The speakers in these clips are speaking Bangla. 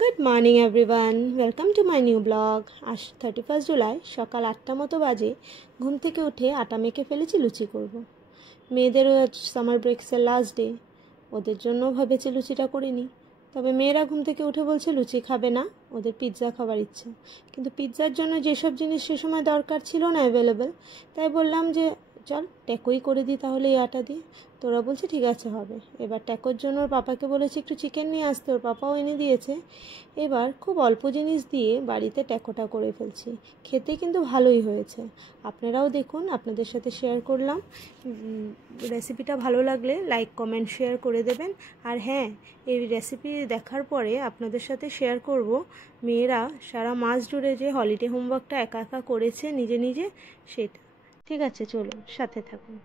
Good morning everyone, welcome to my new blog. আজ 31 জুলাই সকাল 8টা মতো বাজে। ঘুম থেকে উঠে আটা মেখে ফেলেছি লুচি করব। মেয়েদেরও সামার ব্রেক্সের লাস্ট ডে, ওদের জন্য ভেবেছি লুচিটা করে নিই। তবে মেয়েরা ঘুম থেকে উঠে বলছে লুচি খাবে না, ওদের পিৎজা খাবার ইচ্ছা। কিন্তু পিৎজার জন্য যেসব জিনিস সে সময় দরকার ছিল না অ্যাভেলেবেল, তাই বললাম যে চল ট্যাকোই করে দিই তাহলে এই আটা দিয়ে। তোরা বলছে ঠিক আছে হবে। এবার ট্যাকোর জন্য ওর পাপাকে বলেছি একটু চিকেন নিয়ে আসতে, ওর পাপাও এনে দিয়েছে। এবার খুব অল্প জিনিস দিয়ে বাড়িতে ট্যাকোটা করে ফেলছি। খেতে কিন্তু ভালোই হয়েছে, আপনারাও দেখুন, আপনাদের সাথে শেয়ার করলাম। রেসিপিটা ভালো লাগলে লাইক কমেন্ট শেয়ার করে দেবেন। আর হ্যাঁ, এই রেসিপি দেখার পরে আপনাদের সাথে শেয়ার করব মেয়েরা সারা মাস জুড়ে যে হলিডে হোমওয়ার্কটা একা একা করেছে নিজে নিজে, সেটা। ঠিক আছে, চলুন সাথে থাকুন।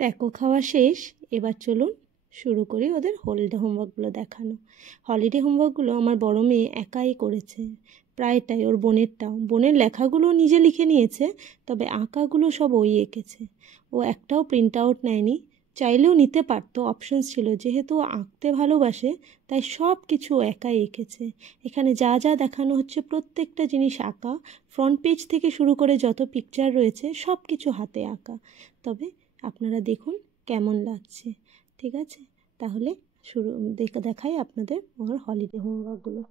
ট্যাকো খাওয়া শেষ, এবার চলুন শুরু করি ওদের হলিডে হোমওয়ার্কগুলো দেখানো। হলিডে হোমওয়ার্কগুলো আমার বড় মেয়ে একাই করেছে, প্রায়টাই। ওর বোনের লেখাগুলো নিজে লিখে নিয়েছে, তবে আঁকাগুলো সব ওই এঁকেছে। ও একটাও প্রিন্ট আউট নেয়নি, চাইলেও নিতে পারতো, অপশনস ছিল। যেহেতু ও আঁকতে ভালোবাসে তাই সব কিছু একাই এঁকেছে। এখানে যা যা দেখানো হচ্ছে প্রত্যেকটা জিনিস আঁকা, ফ্রন্ট পেজ থেকে শুরু করে যত পিকচার রয়েছে সব কিছু হাতে আঁকা। তবে আপনারা দেখুন কেমন লাগছে। ঠিক আছে, তাহলে দেখাই আপনাদের আমার হলিডে হোমওয়ার্কগুলো।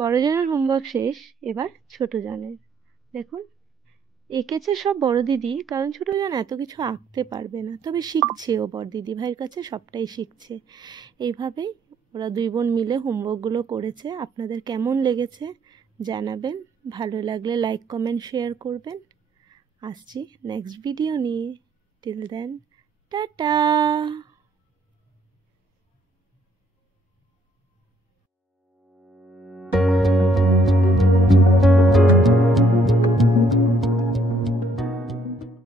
বড়জনের হোমওয়ার্ক শেষ, এবার ছোটজনের। দেখুন এঁকেছে সব বড় দিদি, কারণ ছোটজন এত কিছু আঁকতে পারবে না, তবে শিখছে, ও বড় দিদি ভাইয়ের কাছে সবটাই শিখছে। এইভাবেই ওরা দুই বোন মিলে হোমওয়ার্কগুলো করেছে। আপনাদের কেমন লেগেছে জানাবেন, ভালো লাগলে লাইক কমেন্ট শেয়ার করবেন। আসছি নেক্সট ভিডিও নিয়ে। Till then tata.